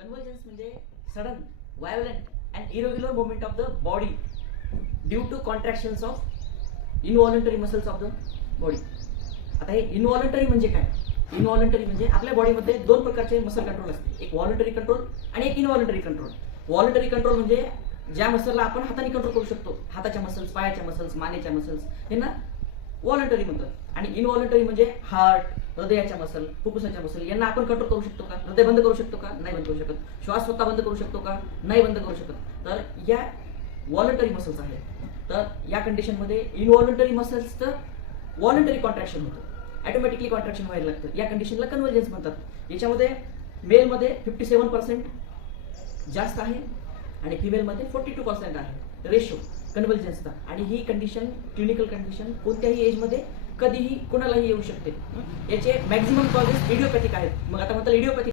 Convergence म्हणजे sudden, violent and irregular movement of the body due to contractions of involuntary muscles of the body. आता हे इनव्हॉलंटरी म्हणजे काय? इनव्हॉलंटरी म्हणजे आपल्या बॉडीमध्ये दोन प्रकारचे मसल कंट्रोल असते, एक व्हॉलंटरी कंट्रोल आणि एक इनव्हॉलंटरी कंट्रोल. व्हॉलंटरी कंट्रोल म्हणजे ज्या मसलला आपण हाताने कंट्रोल करू शकतो, हाताच्या मसल्स, पायाच्या मसल्स, मानेच्या मसल्स, हे ना व्हॉलंटरी म्हणतात. आणि इनव्हॉलंटरी म्हणजे हार्ट, हृदयाच्या मसल, फुफ्फुसाच्या मसल यांना आपण कंट्रोल करू शकतो का? हृदय बंद करू शकतो का? नाही बंद करू शकत. श्वास स्वतः बंद करू शकतो का? नाही बंद करू शकत. तर या व्हॉलंटरी मसल्स आहेत. तर या कंडिशनमध्ये इनव्हॉलंटरी मसल्सचं व्हॉलंटरी कॉन्ट्रॅक्शन होतं, ऑटोमॅटिकली कॉन्ट्रॅक्शन व्हायला लागतं. या कंडिशनला कन्व्हर्जन्स म्हणतात. याच्यामध्ये मेलमध्ये 57% जास्त आहे आणि फिमेलमध्ये 42% आहे रेशो कन्व्हर्जन्सचा. आणि ही कंडिशन, क्लिनिकल कंडिशन कोणत्याही एजमध्ये कधीही कोणालाही येऊ शकते. याचे मॅक्झिमम कॉजेस इडिओपॅथिक आहेत. मग आता म्हणतात इडिओपॅथिक